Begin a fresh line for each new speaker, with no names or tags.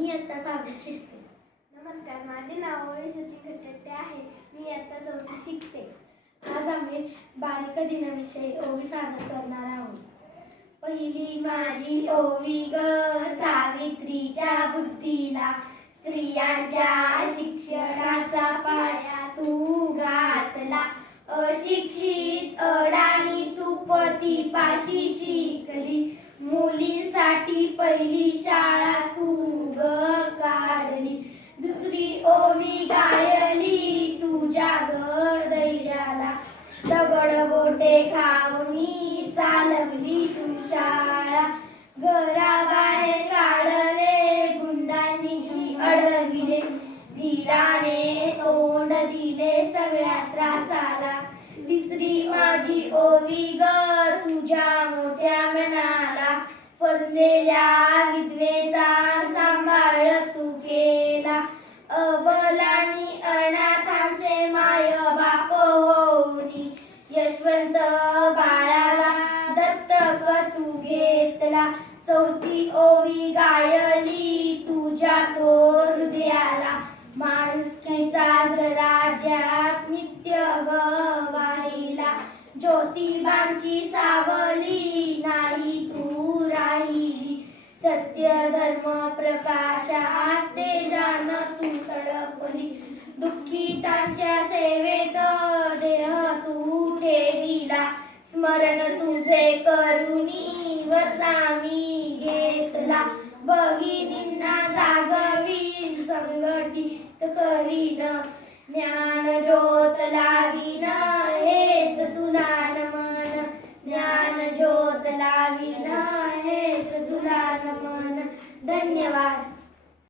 मी आता सहावीत शिकते.
नमस्कार माझे नाव सचिन खट्टे आहे. मी आत्ता चौथी शिकते.
आज आम्ही बालिका दिनाविषयी ओवी सादर करणार आहोत. पहिली माझी ओवी ग सावित्रीच्या बुद्धीला स्त्रियांच्या शिक्षणाचा पाया तू घातला. अशिक्षित अडाणी तू पतीपाशी शिकली. मुलींसाठी पहिली शाळा तू ग काढली. दुसरी ओवी गायली तुझ्या ग दैर्याला दगड गोटे खाऊनी चालवली तू शाळा. घराबाहेर काढले गुंडांनी अडविले. धीराने तोंड दिले सगळ्या त्रासाला. तिसरी माझी ओवी ग तुझ्या मोठ्या मनाला फसलेल्या घेतला चौथी ओवी गायली तुझ्या तो हृदयाला माणुसकीचा राज्यात नित्य ग वाहिला. ज्योतिबांची सावली नाही तू राहिली. सत्य धर्म प्रकाशात तेजान तू तडपली. दुःखितांच्या सेवेत देह तू ठेविला. स्मरण तुझे करुणी वसामी घेतला. भगिनींना जागवीन संघटित करीन. ज्ञान ज्योत लावीन. हेच तुला नमन. ज्ञान ज्योत लावीन. हेच तुला नमन. धन्यवाद.